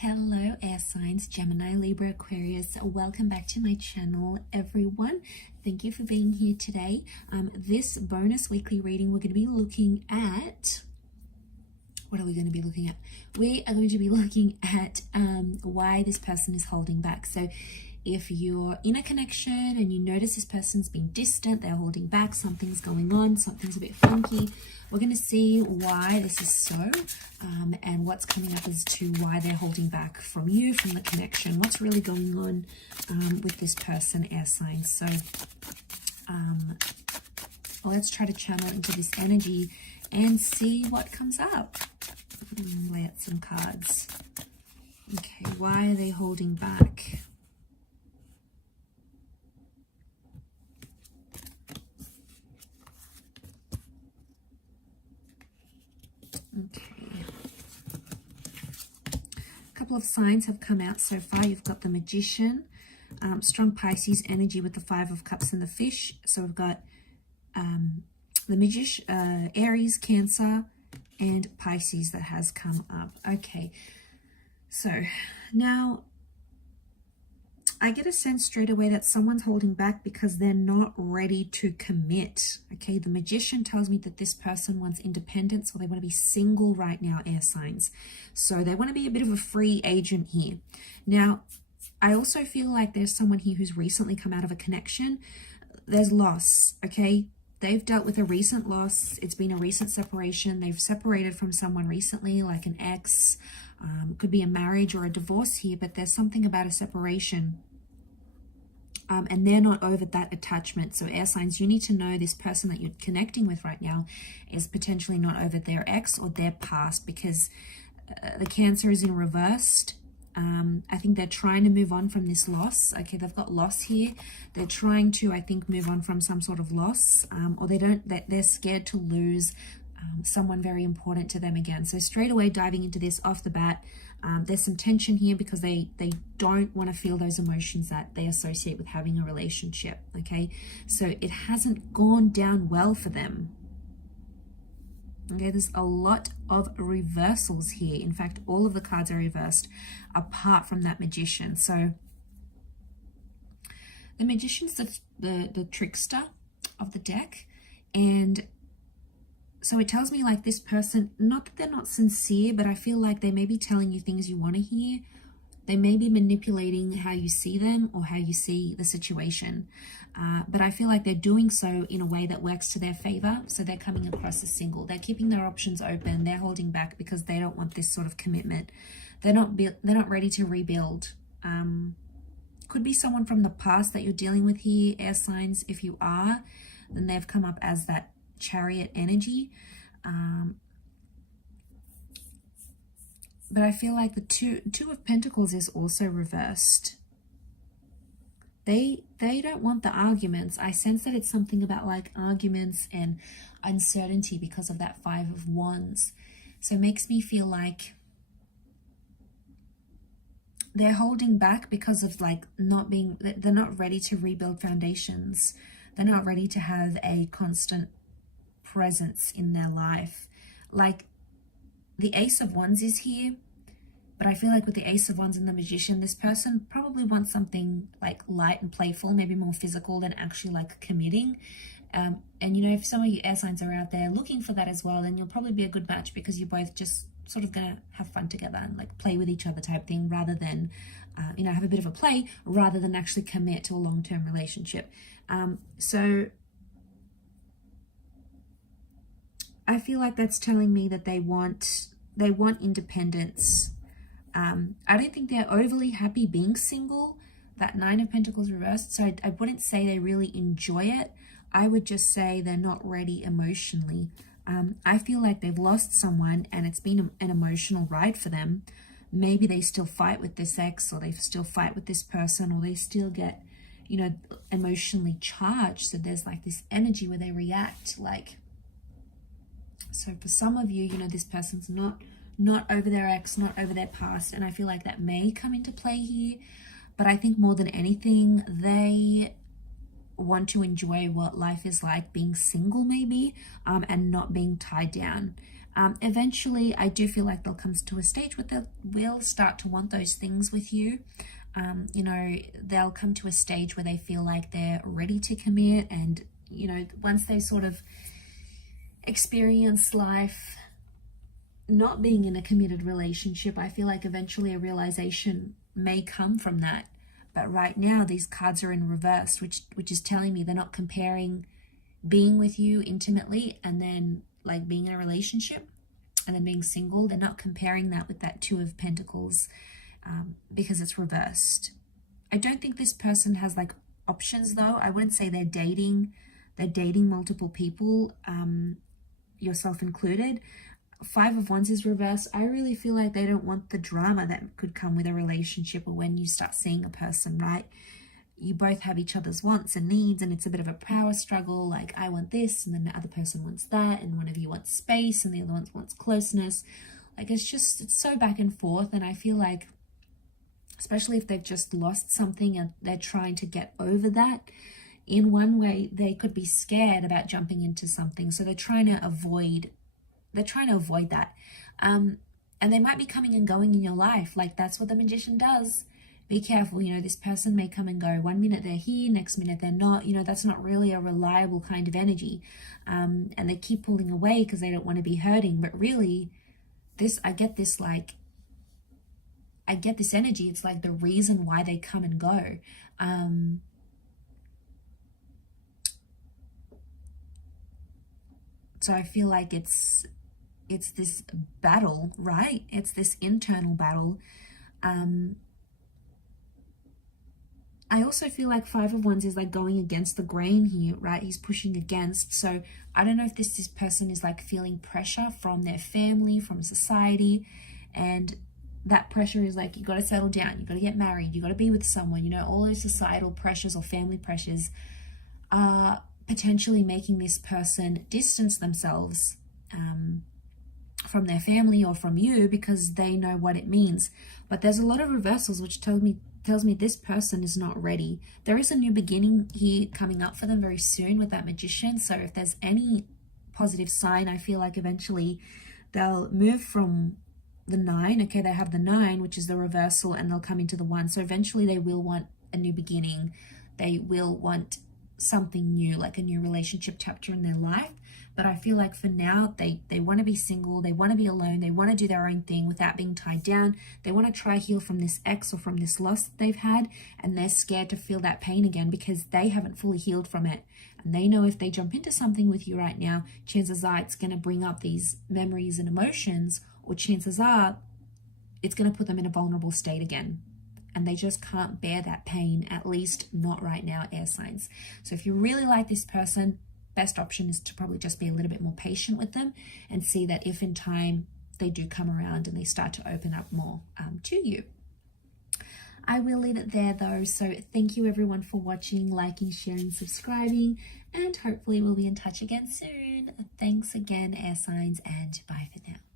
Hello air signs, Gemini, Libra, Aquarius. Welcome back to my channel, everyone. Thank you for being here today. This bonus weekly reading, we're going to be looking at, what are we going to be looking at? We are going to be looking at why this person is holding back. So if you're in a connection and you notice this person's being distant, they're holding back, something's going on, something's a bit funky, we're going to see why this is so and what's coming up as to why they're holding back from you, from the connection, what's really going on with this person, air signs. So let's try to channel into this energy and see what comes up. Lay out some cards. Okay, why are they holding back? Okay. A couple of signs have come out so far. You've got the Magician, strong Pisces energy with the Five of Cups and the Fish. So we've got the Magician, Aries, Cancer, and Pisces that has come up. Okay, so now I get a sense straight away that someone's holding back because they're not ready to commit. Okay, the Magician tells me that this person wants independence, or they want to be single right now, air signs. So they want to be a bit of a free agent here. Now, I also feel like there's someone here who's recently come out of a connection. There's loss, okay? They've dealt with a recent loss. It's been a recent separation. They've separated from someone recently, like an ex. Could be a marriage or a divorce here, but there's something about a separation. And they're not over that attachment. So air signs, you need to know this person that you're connecting with right now is potentially not over their ex or their past, because the Cancer is in reversed. I think they're trying to move on from this loss. Okay, they've got loss here. They're trying to, I think, move on from some sort of loss, or they're scared to lose someone very important to them again. So straight away diving into this off the bat, there's some tension here because they don't want to feel those emotions that they associate with having a relationship. Okay, so it hasn't gone down well for them. Okay, there's a lot of reversals here. In fact, all of the cards are reversed apart from that Magician. So the Magician's the trickster of the deck, and so it tells me like this person, not that they're not sincere, but I feel like they may be telling you things you want to hear. They may be manipulating how you see them or how you see the situation. But I feel like they're doing so in a way that works to their favor. So they're coming across as single. They're keeping their options open. They're holding back because they don't want this sort of commitment. They're not ready to rebuild. Could be someone from the past that you're dealing with here, air signs. If you are, then they've come up as that Chariot energy. But I feel like the two of Pentacles is also reversed. They don't want the arguments. I sense that it's something about like arguments and uncertainty because of that Five of Wands. So it makes me feel like they're holding back because of like they're not ready to rebuild foundations. They're not ready to have a constant presence in their life. Like the Ace of Wands is here, but I feel like with the Ace of Wands and the Magician, this person probably wants something like light and playful, maybe more physical than actually like committing. And you know, if some of you air signs are out there looking for that as well, then you'll probably be a good match because you're both just sort of gonna have fun together and like play with each other type thing, rather than you know, have a bit of a play rather than actually commit to a long-term relationship. So I feel like that's telling me that they want independence. I don't think they're overly happy being single. That Nine of Pentacles reversed. So I wouldn't say they really enjoy it. I would just say they're not ready emotionally. I feel like they've lost someone and it's been an emotional ride for them. Maybe they still fight with this ex, or they still fight with this person, or they still get, you know, emotionally charged. So there's like this energy where they react like. So for some of you, you know, this person's not over their ex, not over their past. And I feel like that may come into play here. But I think more than anything, they want to enjoy what life is like being single maybe, and not being tied down. Eventually, I do feel like they'll come to a stage where they will start to want those things with you. You know, they'll come to a stage where they feel like they're ready to commit, and, you know, once they sort of experience life not being in a committed relationship, I feel like eventually a realization may come from that. But right now, these cards are in reverse, which is telling me they're not comparing being with you intimately and then like being in a relationship and then being single. They're not comparing that with that Two of Pentacles, because it's reversed. I don't think this person has like options though. I wouldn't say they're dating multiple people, yourself included. Five of Wands is reversed. I really feel like they don't want the drama that could come with a relationship, or when you start seeing a person, right? You both have each other's wants and needs, and it's a bit of a power struggle. Like, I want this, and then the other person wants that, and one of you wants space, and the other one wants closeness. Like, it's so back and forth, and I feel like, especially if they've just lost something and they're trying to get over that, in one way, they could be scared about jumping into something, so they're trying to avoid that. And they might be coming and going in your life. Like, that's what the Magician does. Be careful, you know, this person may come and go. One minute they're here, next minute they're not. You know, that's not really a reliable kind of energy. And they keep pulling away because they don't want to be hurting. But really, I get this energy. It's like the reason why they come and go. So I feel like it's this battle, right? It's this internal battle. I also feel like Five of Wands is like going against the grain here, right? He's pushing against. So I don't know if this person is like feeling pressure from their family, from society. And that pressure is like, you got to settle down. You got to get married. You got to be with someone. You know, all those societal pressures or family pressures are potentially making this person distance themselves from their family or from you, because they know what it means. But there's a lot of reversals, which tells me this person is not ready. There is a new beginning here coming up for them very soon with that Magician. So if there's any positive sign, I feel like eventually they'll move from the 9. Okay, they have the 9, which is the reversal, and they'll come into the 1. So eventually they will want a new beginning. They will want something new, like a new relationship chapter in their life. But I feel like for now, they want to be single, they want to be alone, they want to do their own thing without being tied down. They want to try heal from this ex or from this loss that they've had, and they're scared to feel that pain again because they haven't fully healed from it. And they know if they jump into something with you right now, chances are it's going to bring up these memories and emotions, or chances are it's going to put them in a vulnerable state again. And they just can't bear that pain, at least not right now, air signs. So if you really like this person, best option is to probably just be a little bit more patient with them and see that if in time they do come around and they start to open up more to you. I will leave it there though. So thank you everyone for watching, liking, sharing, subscribing, and hopefully we'll be in touch again soon. Thanks again, air signs, and bye for now.